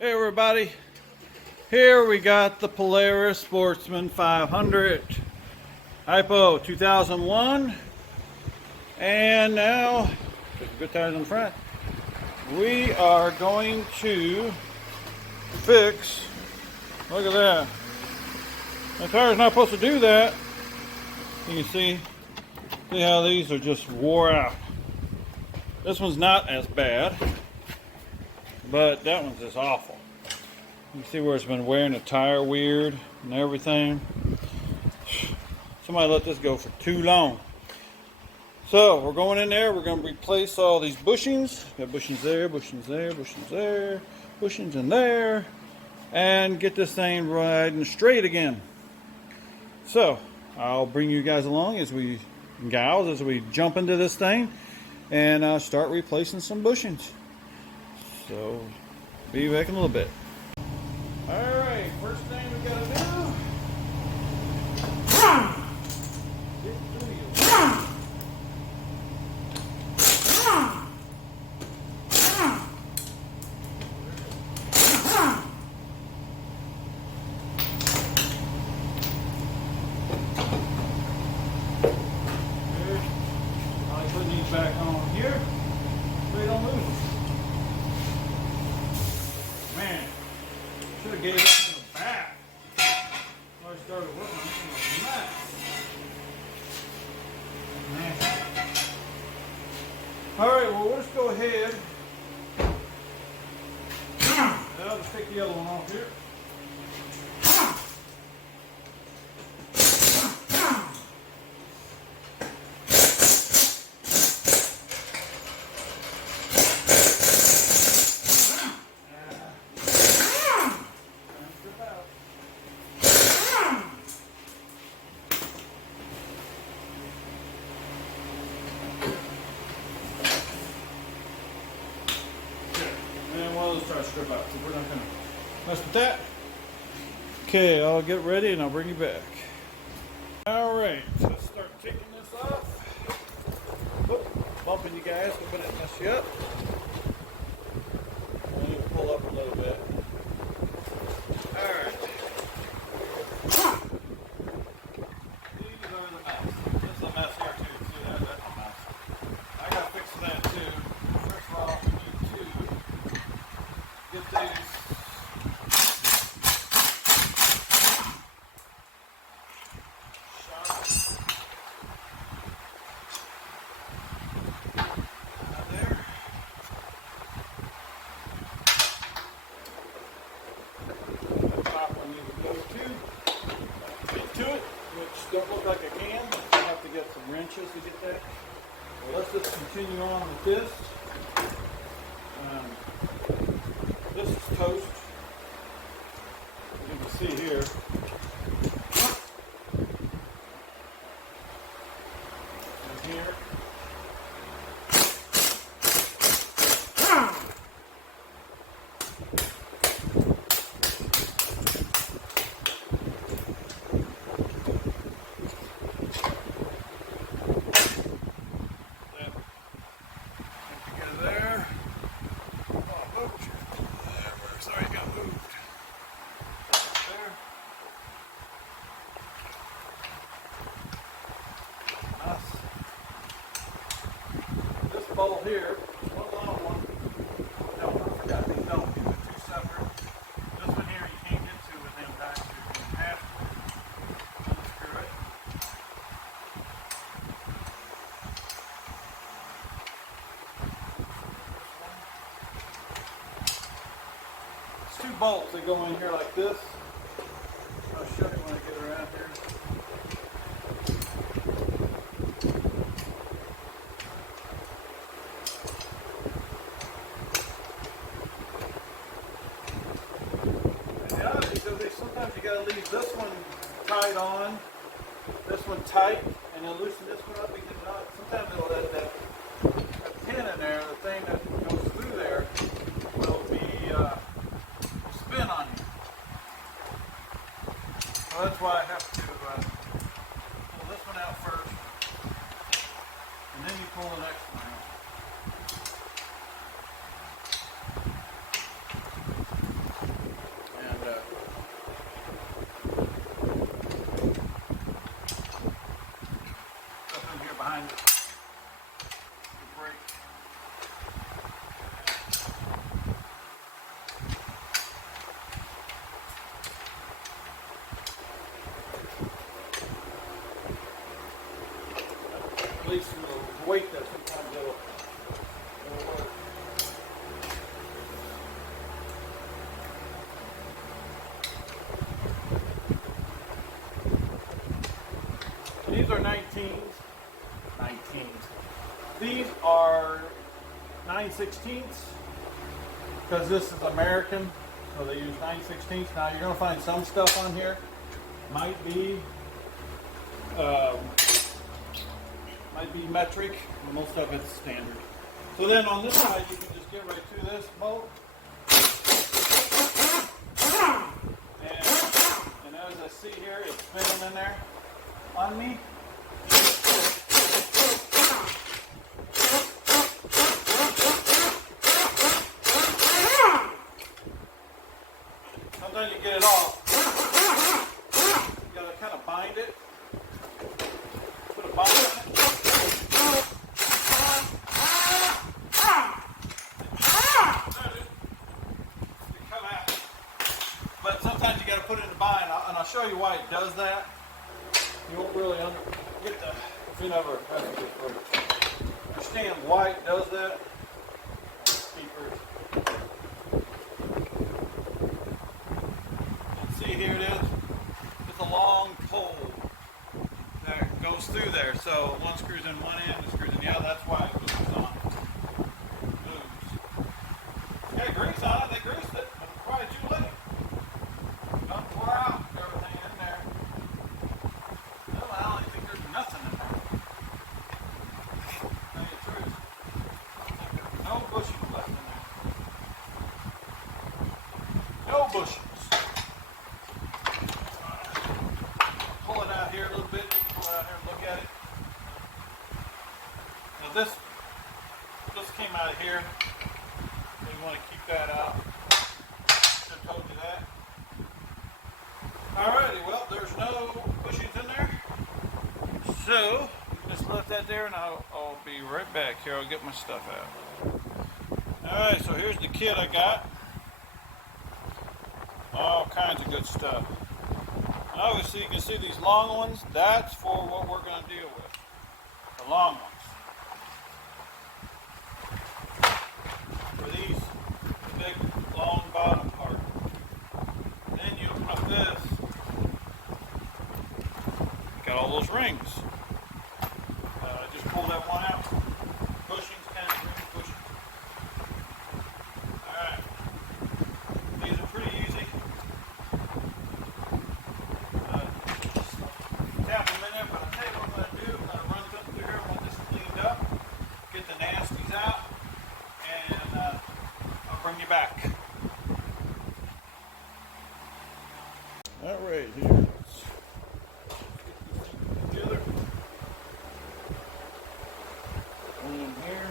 Hey everybody, here we got the Polaris Sportsman 500 Hypo 2001, and now, just good tires in front, we are going to fix, look at that, the tire's not supposed to do that. You can see how these are just wore out. This one's not as bad, but that one's just awful. You can see where it's been wearing the tire weird and everything. Somebody let this go for too long. So we're going in there, we're going to replace all these bushings. Got bushings there, bushings there, bushings there, bushings in there, and get this thing riding straight again. So I'll bring you guys along as we jump into this thing and start replacing some bushings. So be back in a little bit. Alright, first thing we gotta do, I'll put these back on here so they don't lose them. Man, should have gave it in the back before I started working on it. Alright, well, we'll just go ahead. I'll just take the other one off here. And one of those try to strip out, so we're not going to mess with that. Okay, I'll get ready and I'll bring you back. Alright, so let's start taking this off. Whoop, bumping you guys, hoping it mess you up. I need to pull up a little bit. Alright. These are the mess. This is a mess here too. See that? That's a mess. I got to fix that too. First of all, we need to get these shot out there. The top one needs to go too. Get to it, which don't look like I can. I have to get some wrenches to get that. Well, let's just continue on with this. This is toast. As you can see here. And here. This bolt here, one long one. No, I forgot these don't. These are two separate. This one here you can't get to with them back here. You have to unscrew it. It's two bolts that go in here like this. I'll show you when I get around here. Sometimes you gotta leave this one tied on, this one tight, and then loosen this one up and get it on. Sometimes it'll let that pin in there, the thing that goes through there, will be spin on you. So that's why I have to pull this one out first, and then you pull the next one out. these are 19s. 19s. These are 9/16 because this is American, so they use 9/16. Now you're going to find some stuff on here might be metric, but most of it's standard. So then on this side, you can just get right through this bolt. And as I see here, it's spinning in there on me. Sometimes you get it off. You gotta kind of bind it. Put a bind on it. But sometimes you gotta put it in the bind, and I'll show you why it does that. You won't really get the, if you never understand why it does that. See, here it is. It's a long pole that goes through there. So one screws in one end, the screws in the other. That's why it moves on. Moves. Yeah, grease on it. They greased it, but it's probably too late. Don't pour out everything in there. No, I don't think there's nothing in there. Tell you the truth. There's no bushings left in there. No bushings. Pull it out here a little bit. Pull it out here and look at it. Now this came out of here. So you want to keep that out. Should have told you that. Alrighty, well, there's no bushings in there. So just left that there, and I'll be right back here. I'll get my stuff out. Alright, so here's the kit I got. All kinds of good stuff. Obviously, you can see these long ones. That's for what we're going to deal with. The long ones. For these big, long bottom part. Then you open up this. Got all those rings. Just pull that one out. Bushings, kind of ring bushings. Alright. These are pretty easy. Tap them in there, but I'll tell you what I'm going to do. I'm going to run something through here. I want this cleaned up, get the nasties out, and I'll bring you back. Alright, here. Let's get these things together. One in here.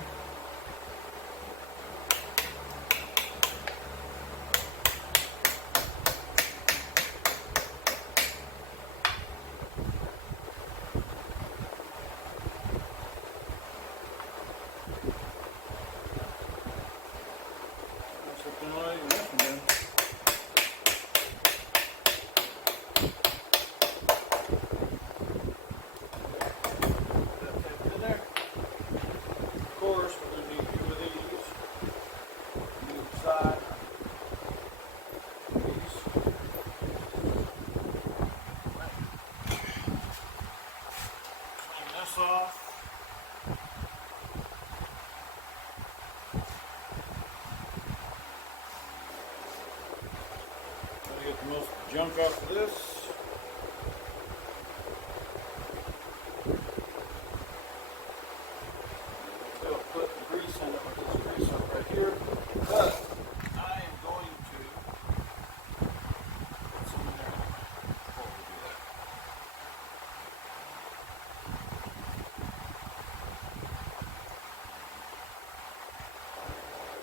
Off. Gotta get the most junk off of this. I'll put the grease in it with this grease up right here. But I am going to put some in there before we do that.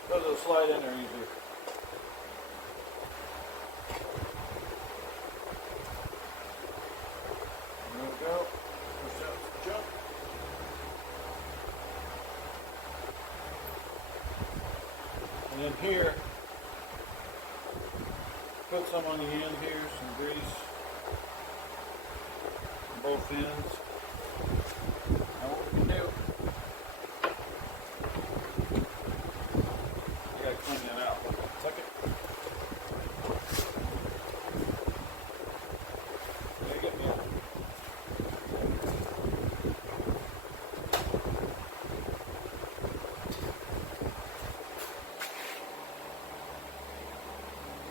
Those will slide in there easier. There we go. Push out some junk. And then here, put some on the end here, some grease on both ends. Now what we can do, clean that out. Tuck it. There you go.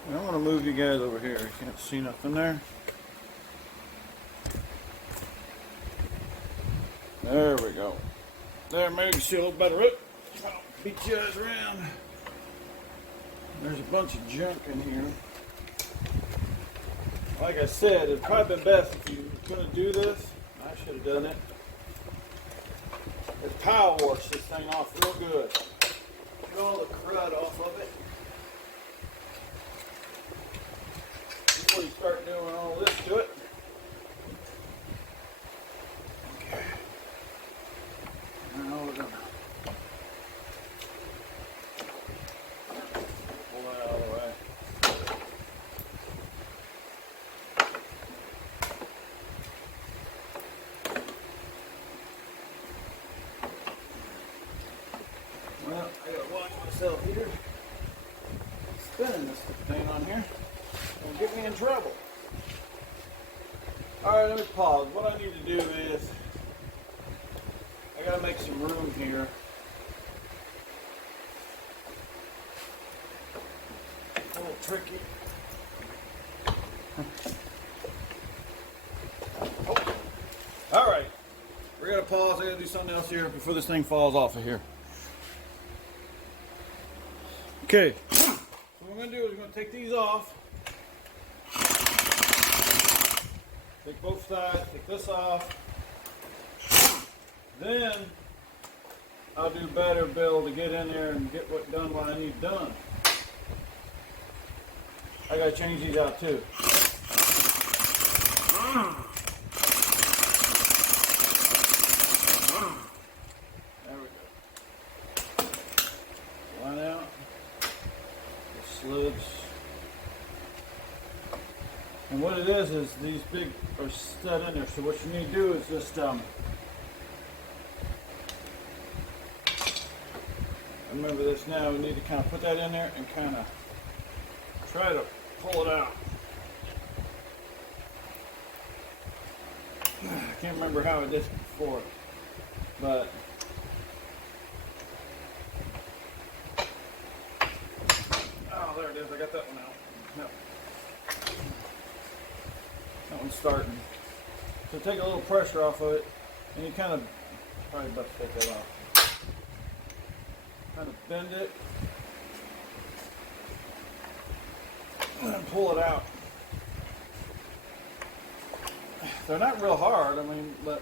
I'm going to move you guys over here. You can't see nothing there. There we go. There, maybe you can see a little better. Beat you guys around. There's a bunch of junk in here. Like I said, it'd probably been best if you were going to do this. I should have done it. Is power wash this thing off real good. Get all the crud off of it before you start doing all this to it. Okay. Now we're gonna pull that out of the way. Well, I gotta watch myself here. Spinning this thing on here will get me in trouble. Alright, let me pause. What I need to do is I gotta make some room here. A little tricky. Oh. Alright. We're gonna pause. I gotta do something else here before this thing falls off of here. Okay, so what I'm going to do is I'm going to take these off, take both sides, take this off, then I'll do better, Bill, to get in there and get done what I need done. I got to change these out too. There we go. Line out. Slugs. And what it is these big are set in there. So what you need to do is just remember this now. We need to kind of put that in there and kind of try to pull it out. I can't remember how I did it before, but there it is. I got that one out. Yep. That one's starting. So take a little pressure off of it, and you kind of probably best take that off. Kind of bend it and pull it out. They're not real hard. I mean, but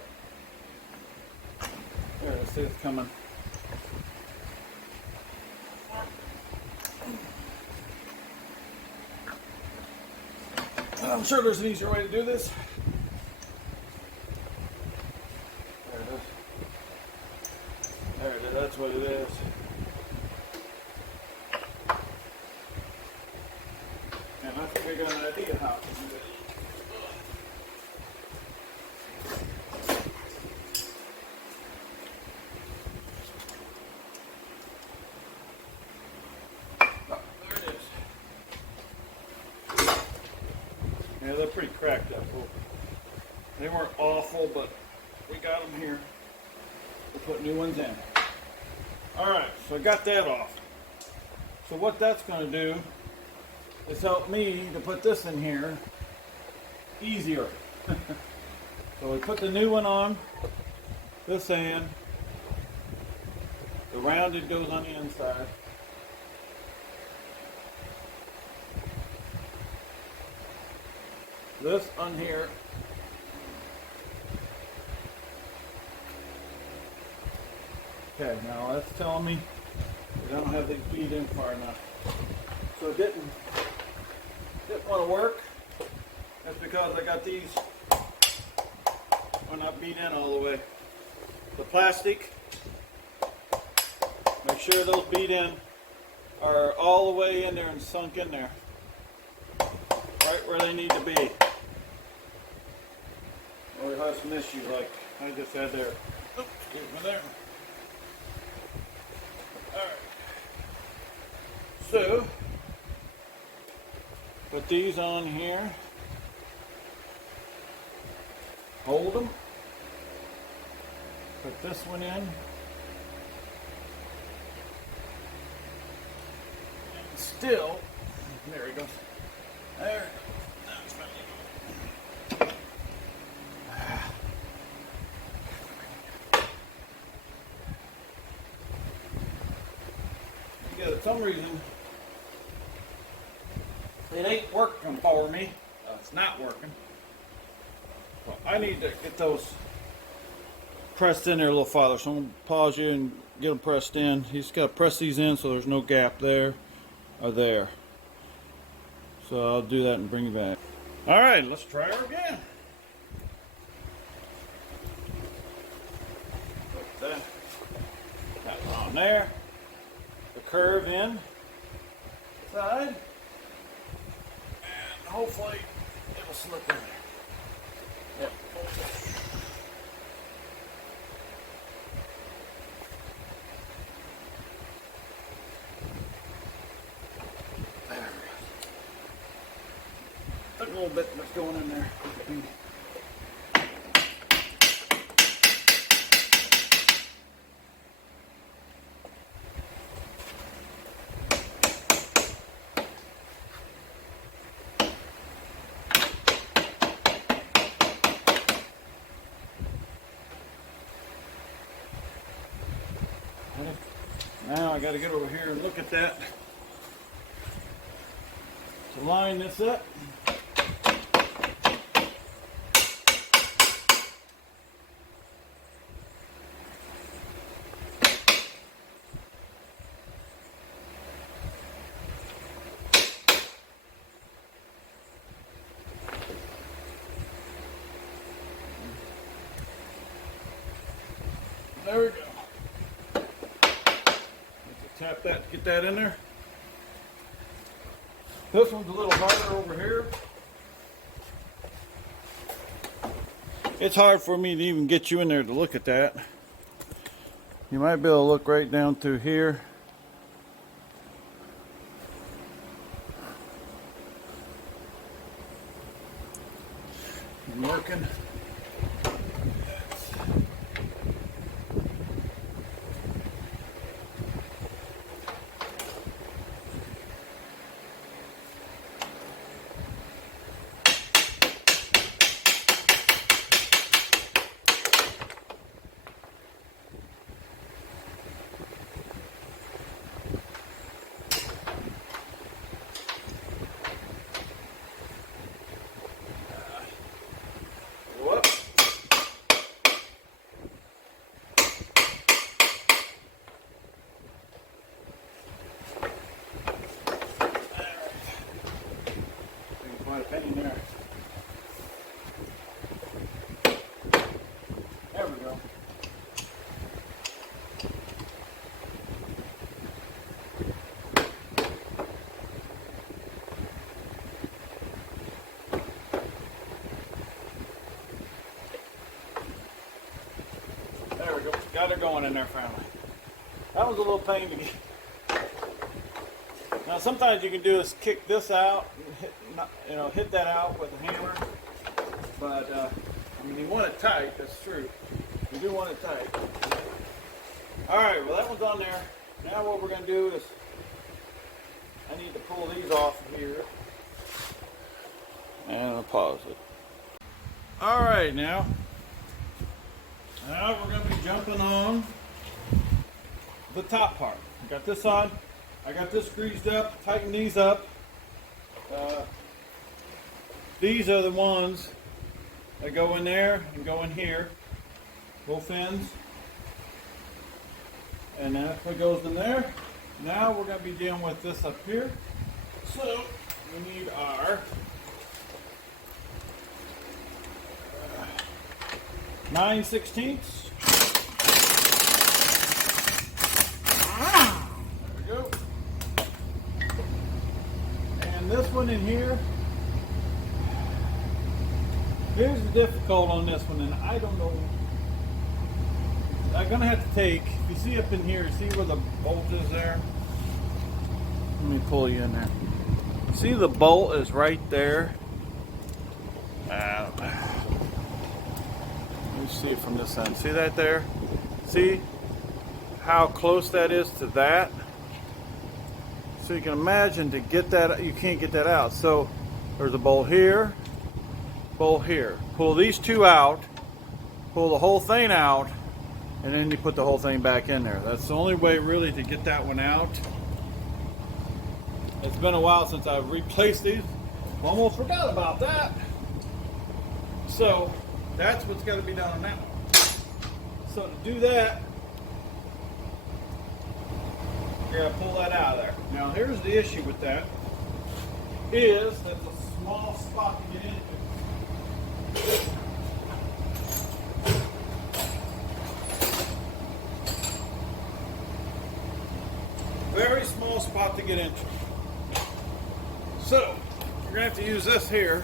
there, let's see it's coming. I'm sure there's an easier way to do this. There it is. There it is. That's what it is. And I think I got an idea how to do this. Yeah, they're pretty cracked up. They weren't awful, but we got them here. We'll put new ones in. Alright, so I got that off. So what that's going to do is help me to put this in here easier. So we put the new one on, this end. The rounded goes on the inside. This on here. Okay, now that's telling me that I don't have these beat in far enough. So it didn't want to work. That's because I got these are not beat in all the way. The plastic, make sure those beat in are all the way in there and sunk in there. Right where they need to be. Or we have some issues like I just had there. Oh, excuse me there. Alright. So, put these on here. Hold them. Put this one in. And still, there we go. There. For some reason, it ain't working for me. It's not working. So I need to get those pressed in there a little farther. So I'm going to pause you and get them pressed in. You just got to press these in so there's no gap there or there. So I'll do that and bring you back. All right, let's try her again. Put that on there. The curve in side, and hopefully it'll slip in there. Yep. There we go. Took a little bit that's going in there. Now I got to get over here and look at that to line this up. There we go. Tap that, get that in there. This one's a little harder over here. It's hard for me to even get you in there to look at that. You might be able to look right down through here. I'm working. In there. There we go. There we go. Got her going in there finally. That was a little pain to get. Now sometimes you can do is kick this out, and hit that out with a hammer. But I mean, you want it tight. That's true. You do want it tight. All right. Well, that one's on there. Now what we're going to do is I need to pull these off of here, and I'll pause it. All right. Now we're going to be jumping on the top part. I got this on. I got this greased up, tighten these up. These are the ones that go in there and go in here, both ends. And that's what goes in there. Now we're going to be dealing with this up here. So we need our 9/16. This one in here, here's the difficult on this one, and I don't know. I'm gonna have to take, if you see up in here, see where the bolt is there? Let me pull you in there. See the bolt is right there? Let me see it from this end. See that there? See how close that is to that? So you can imagine to get that, you can't get that out. So There's a bolt here, bolt here. Pull these two out, pull the whole thing out, and then you put the whole thing back in there. That's the only way really to get that one out. It's been a while since I've replaced these. Almost forgot about that. So that's what's got to be done on that one. So to do that, you're going to pull that out of there. Now here's the issue with that, is that it's a small spot to get into. Very small spot to get into. So you're going to have to use this here.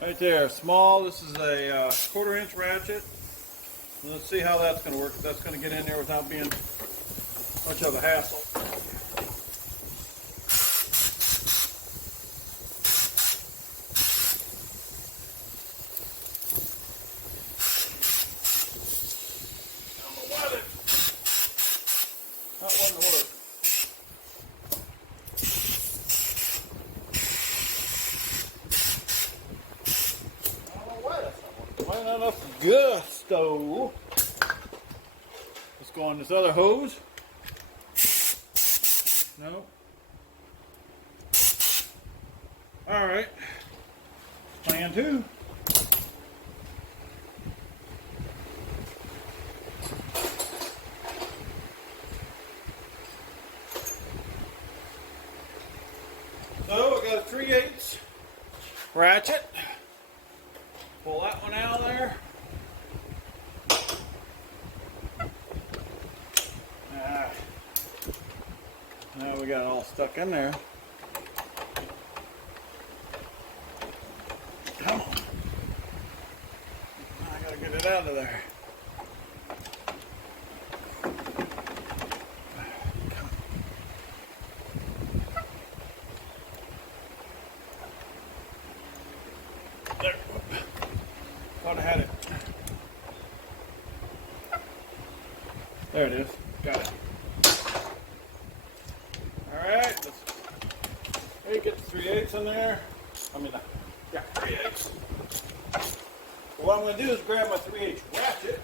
Right there, small. This is a 1/4-inch ratchet. Let's see how that's going to work. If that's going to get in there without being much of a hassle. I'm going to wet it. That wasn't work. Not enough gusto. Let's go on this other hose. No. All right. Plan 2. So I got a 3/8 ratchet. Pull that one out of there. Now we got it all stuck in there. Come on. I gotta get it out of there. There. Thought I had it. There it is. Got it. Alright, let's get the 3/8 in there. Yeah, 3/8. What I'm going to do is grab my 3/8 ratchet.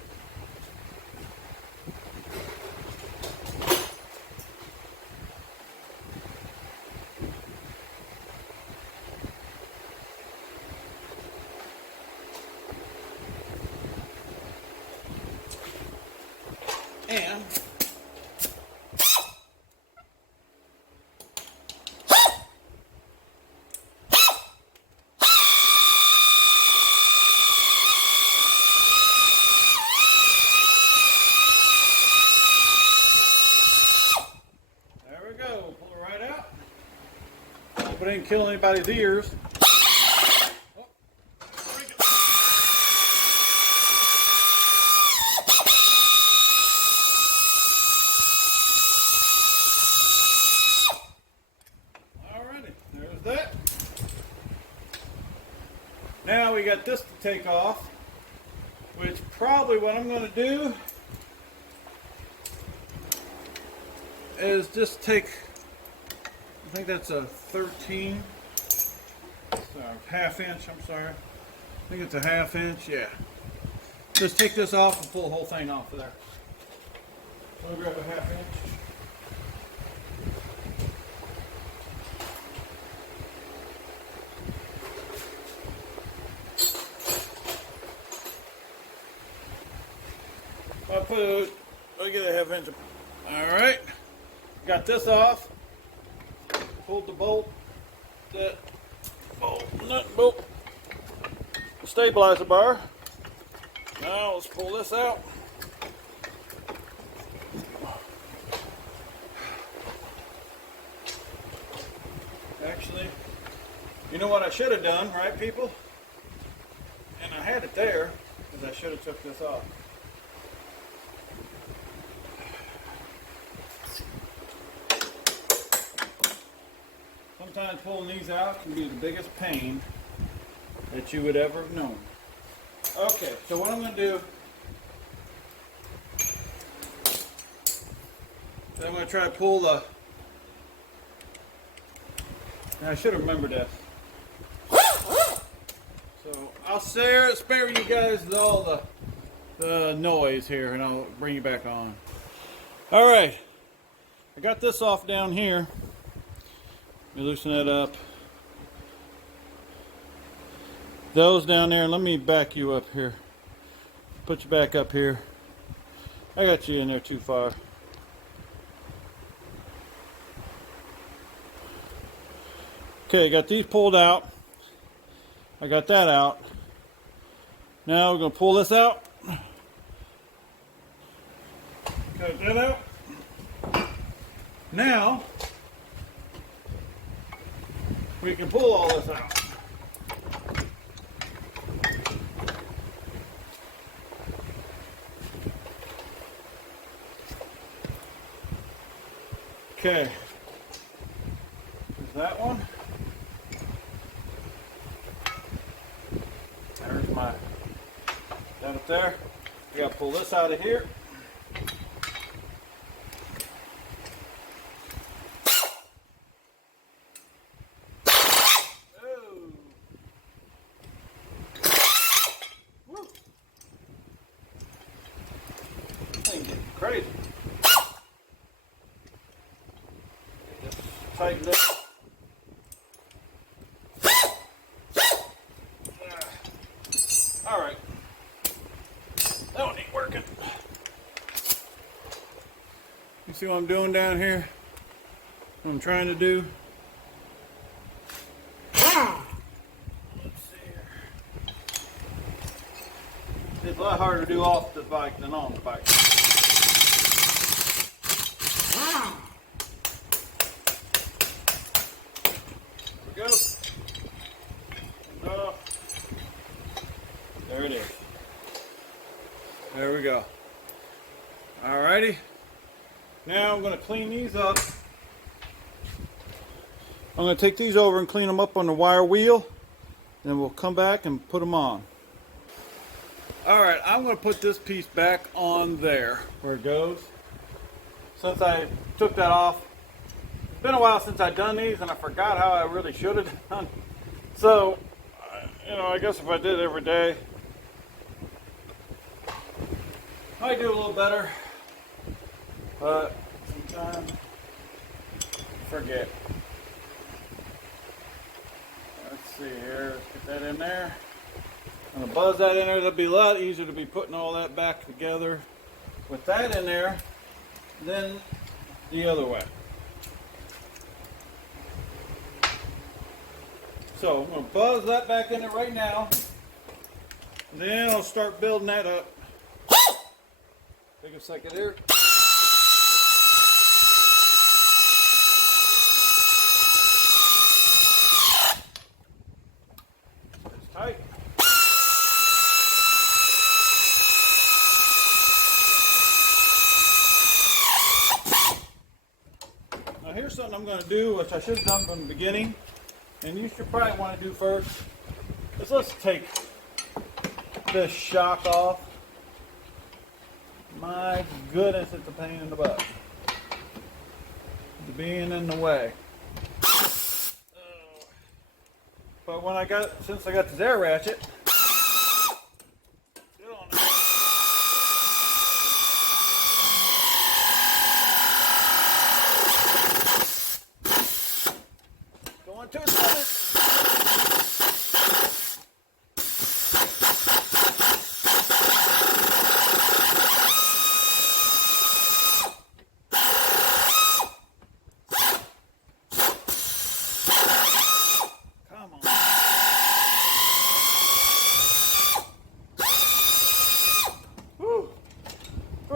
And there we go. Pull it right out. Hope it didn't kill anybody's ears. That. Now we got this to take off, which probably what I'm going to do is just take, I think that's a 13, half-inch, I'm sorry. I think it's a 1/2 inch, yeah. Just take this off and pull the whole thing off of there. I'll grab a 1/2 inch. I'll get a 1/2 inch. Alright, got this off. Pulled the bolt, that bolt, nut bolt, stabilizer bar. Now let's pull this out. Actually, you know what I should have done, right, people? And I had it there, because I should have took this off. Sometimes pulling these out can be the biggest pain that you would ever have known. Okay, so what I'm going to do is I'm going to try to pull the I should have remembered that. So I'll spare you guys all the noise here, and I'll bring you back on. All right, I got this off down here. Let me loosen that up. Those down there, let me back you up here. Put you back up here. I got you in there too far. Okay, got these pulled out. I got that out. Now we're going to pull this out. Cut that out. Now we can pull all this out. Okay, there's that one. There's my, that up there. We gotta pull this out of here. Oh. Woo. This thing's getting crazy. Tighten it. All right. That one ain't working. You see what I'm doing down here? What I'm trying to do? Let's see here. It's a lot harder to do off the bike than on the bike. Go. There it is. There we go. Alrighty. Now I'm going to clean these up. I'm going to take these over and clean them up on the wire wheel. Then we'll come back and put them on. Alright, I'm going to put this piece back on there where it goes. Since I took that off, it's been a while since I've done these, and I forgot how I really should have done. So, you know, I guess if I did it every day, I might do a little better. But sometimes forget. Let's see here. Let's get that in there. I'm gonna buzz that in there. That'll be a lot easier to be putting all that back together with that in there than the other way. So I'm going to buzz that back in there right now. Then I'll start building that up. Take a second here. It's tight. Now here's something I'm going to do, which I should have done from the beginning. And you should probably want to do first is let's take this shock off. My goodness, it's a pain in the butt. It's being in the way. But when since I got this air ratchet, get on it. Going to its limit.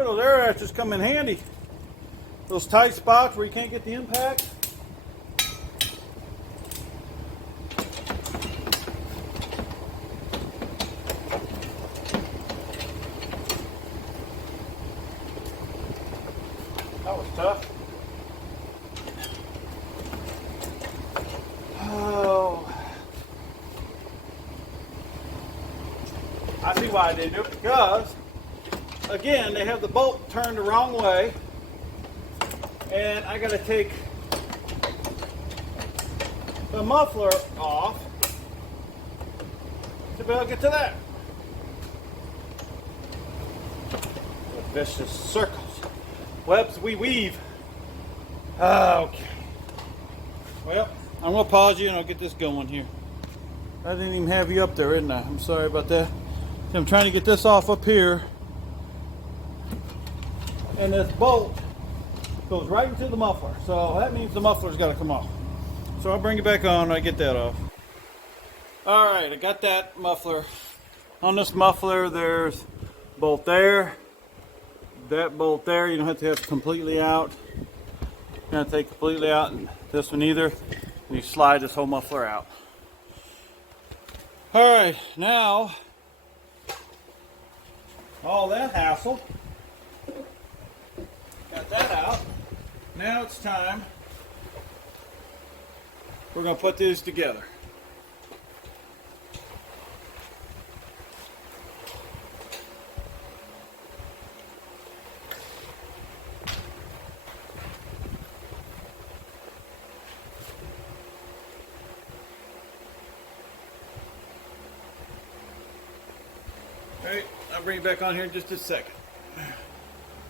Those air ratchets come in handy. Those tight spots where you can't get the impact. That was tough. Oh. I see why I didn't do it, because again, they have the bolt turned the wrong way, and I got to take the muffler off. So I'll get to that. The vicious circles, webs we weave. Okay. Well, I'm gonna pause you and I'll get this going here. I didn't even have you up there, didn't I? I'm sorry about that. I'm trying to get this off up here. And this bolt goes right into the muffler. So that means the muffler's got to come off. So I'll bring it back on when I get that off. Alright, I got that muffler. On this muffler, there's a bolt there. That bolt there, you don't have to have it completely out. You're going to take completely out, and this one either. And you slide this whole muffler out. Alright, now, all that hassle. Got that out. Now it's time. We're going to put these together. Alright, I'll bring it back on here in just a second.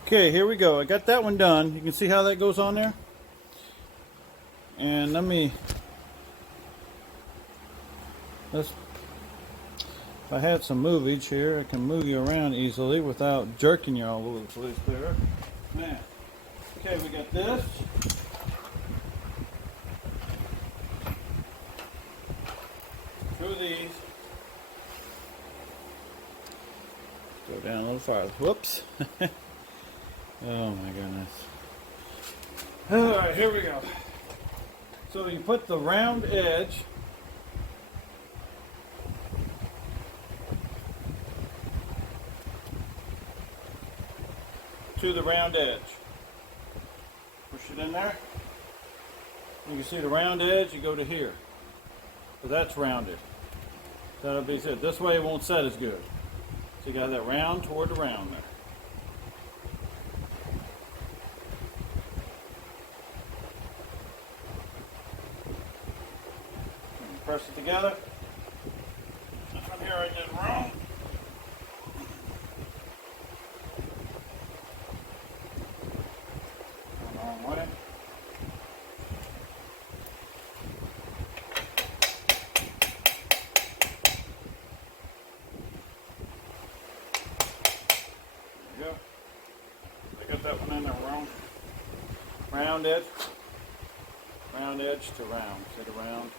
Okay, here we go. I got that one done. You can see how that goes on there. And if I had some movage here, I can move you around easily without jerking you all over the place there. Now, okay, we got this. Through these. Go down a little farther. Whoops. Oh my goodness. Alright, here we go. So you put the round edge to the round edge. Push it in there. You can see the round edge, you go to here. So that's rounded. That'll be set. This way it won't set as good. So you got that round toward the round there. Press it together. This one here I did wrong. The wrong way. There you go. I got that one in there wrong. Round edge. Round edge to round. See the round?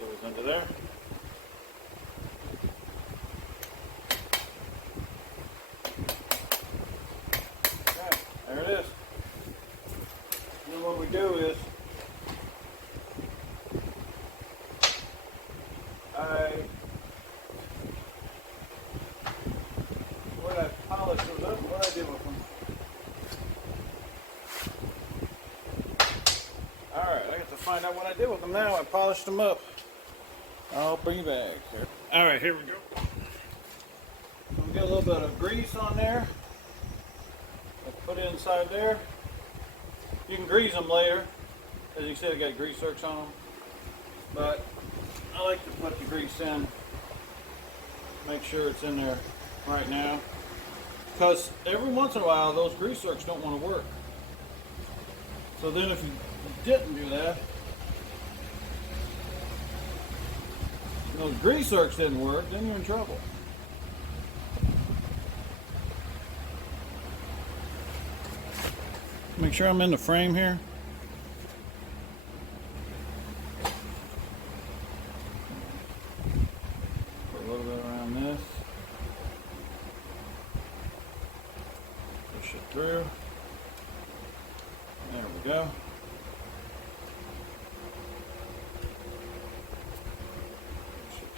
Goes under there. Okay, there it is. Then what we do is what I polish those up, what I do with them. Alright, I got to find out what I did with them now. I polished them up. I'll bring you back here. Alright, here we go. We'll get a little bit of grease on there. Put it inside there. You can grease them later. As you see, I got grease zerks on them. But I like to put the grease in. Make sure it's in there right now. Because every once in a while, those grease zerks don't want to work. So then if you didn't do that, those grease zerks didn't work, then you're in trouble. Make sure I'm in the frame here. Put a little bit around this. Push it through. There we go.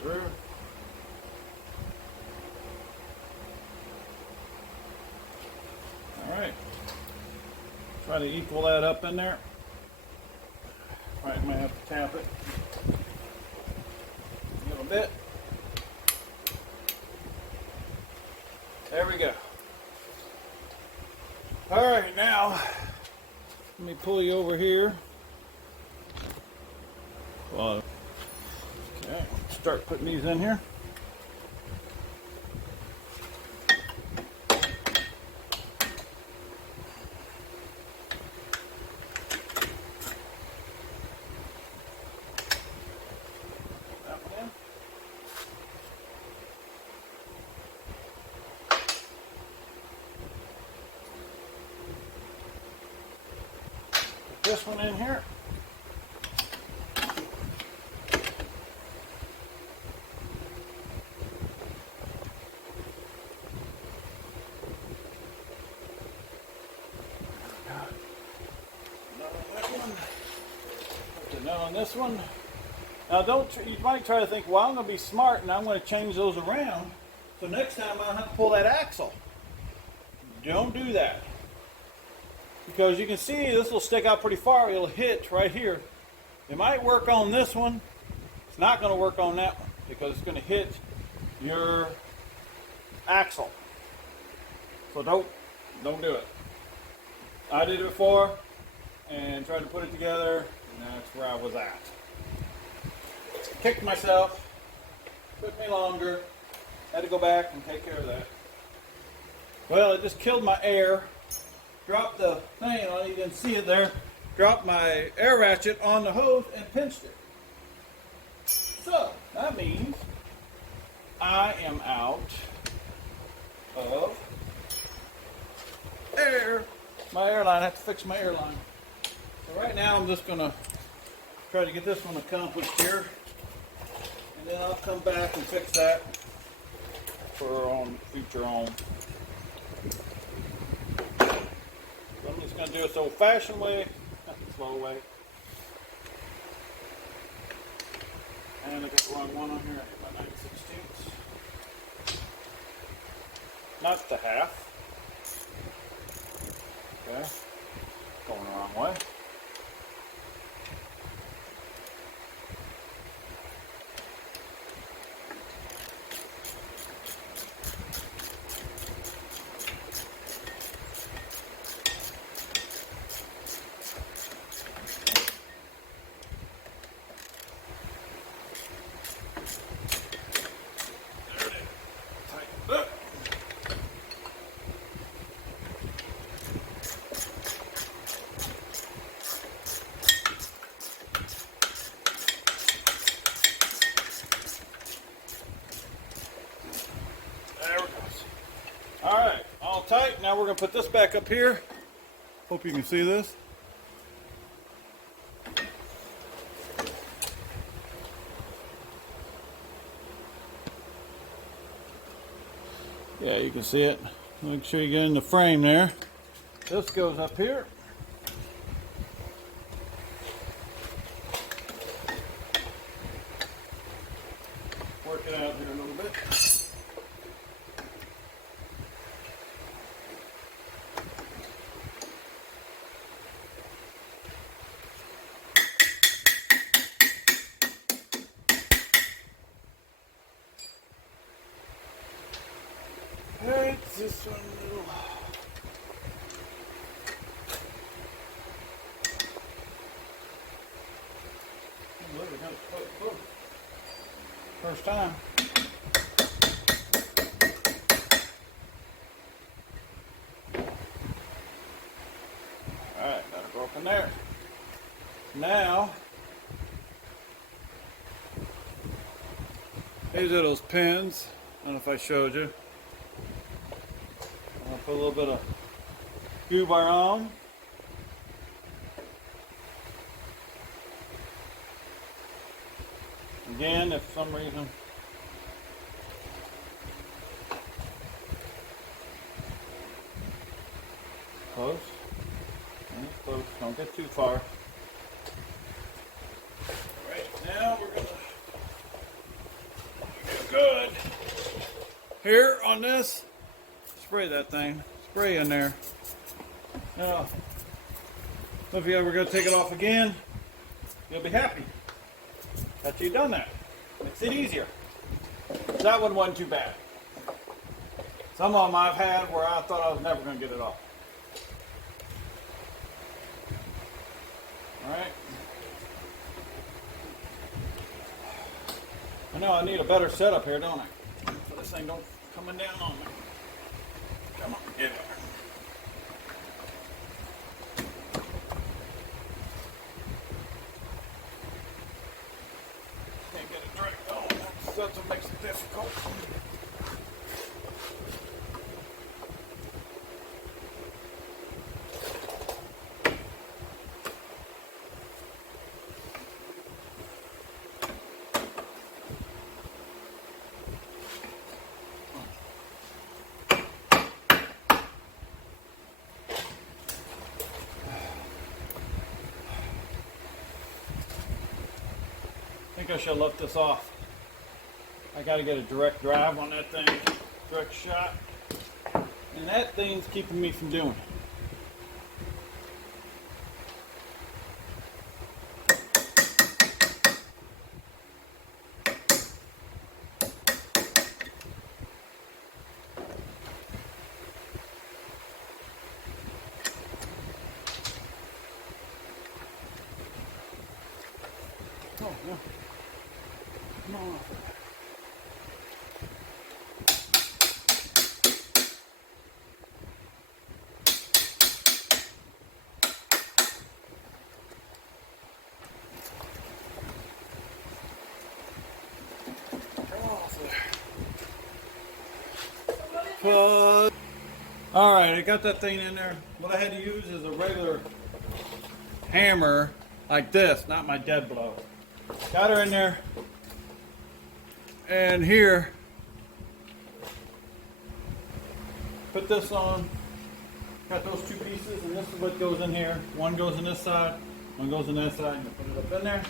Through. All right. Try to equal that up in there. Right, might have to tap it a little bit. There we go. All right, now let me pull you over here. Well, Okay, start putting these in here. This one in here. Now on this one. Now you might try to think, well, I'm going to be smart and I'm going to change those around. So next time I don't have to pull that axle. Don't do that. Because you can see this will stick out pretty far. It'll hit right here. It might work on this one. It's not going to work on that one because it's going to hit your axle. So don't do it. I did it before and tried to put it together, and that's where I was at. Kicked myself. Took me longer. Had to go back and take care of that. Well, it just killed my air. Dropped the thing on, you didn't see it there. Dropped my air ratchet on the hose and pinched it. So that means I am out of air. My airline, I have to fix my airline. So right now I'm just gonna try to get this one accomplished here. And then I'll come back and fix that for on future on. I'm just going to do it the old-fashioned way, not the slow way. And I got the wrong one on here. I got my 9/16. Not the half. Okay. Going the wrong way. Alright, all tight. Now we're going to put this back up here. Hope you can see this. Yeah, you can see it. Make sure you get in the frame there. This goes up here. Work it out here a little bit. Alright, this one little. First time. Alright, got it broken there. Now, these are those pins. I don't know if I showed you. I'm going to put a little bit of glue bar on. Again, if for some reason close, close, don't get too far. Alright, now we're going to get good here on this. Spray that thing, spray in there. Now, if you ever go take it off again, you'll be happy that you've done that. Makes it easier. That one wasn't too bad. Some of them I've had where I thought I was never going to get it off. Alright. I know I need a better setup here, don't I? So this thing don't coming down on me. Come on, get it. Can't get it direct on. That's what makes it difficult. I think I should have left this off. I got to get a direct drive on that thing, direct shot, and that thing's keeping me from doing it. Oh, no. Come on. All right, I got that thing in there. What I had to use is a regular hammer like this, not my dead blow. Got her in there, and here, put this on. Got those two pieces, and this is what goes in here. One goes on this side, one goes on that side, and I put it up in there.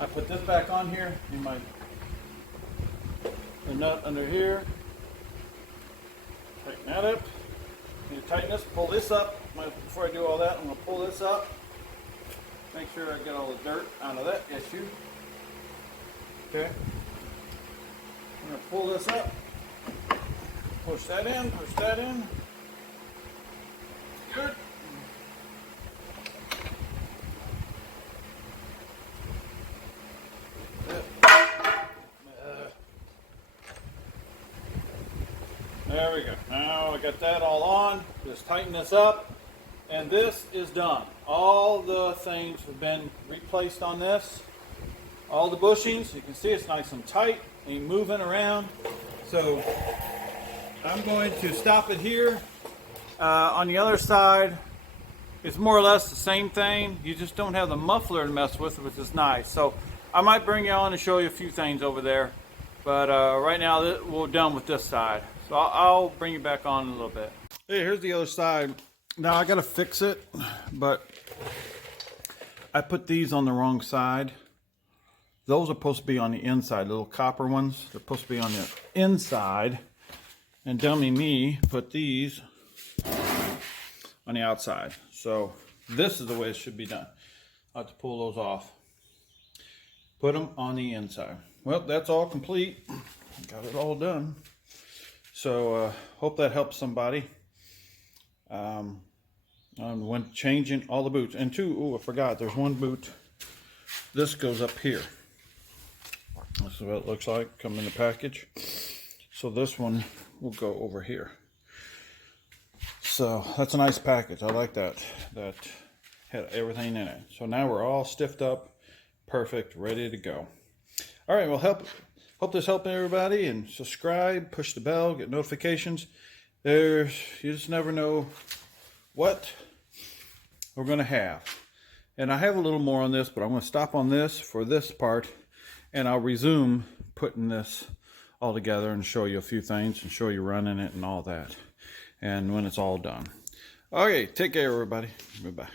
I put this back on here, in my the nut under here. Tighten that up. Need to tighten this, pull this up. Before I do all that, I'm going to pull this up. Make sure I get all the dirt out of that issue. Okay. I'm going to pull this up. Push that in, push that in. Good. There we go. Now I got that all on. Just tighten this up. And this is done. All the things have been replaced on this. All the bushings, you can see it's nice and tight. Ain't moving around. So I'm going to stop it here. On the other side, it's more or less the same thing. You just don't have the muffler to mess with, which is nice. So I might bring you on and show you a few things over there. But right now we're done with this side. So I'll bring you back on in a little bit. Hey, here's the other side. Now I gotta fix it, but I put these on the wrong side. Those are supposed to be on the inside, little copper ones. They're supposed to be on the inside. And dummy me put these on the outside. So this is the way it should be done. I'll have to pull those off. Put them on the inside. Well, that's all complete. Got it all done. So hope that helps somebody. When changing all the boots. And two, oh, I forgot, there's one boot. This goes up here. This is what it looks like, come in the package. So this one will go over here. So that's a nice package. I like that. That had everything in it. So now we're all stiffed up, perfect, ready to go. All right, well, hope this helped everybody, and subscribe, push the bell, get notifications. You just never know what we're going to have. And I have a little more on this, but I'm going to stop on this for this part, and I'll resume putting this all together and show you a few things and show you running it and all that, and when it's all done. Okay, take care everybody. Bye-bye.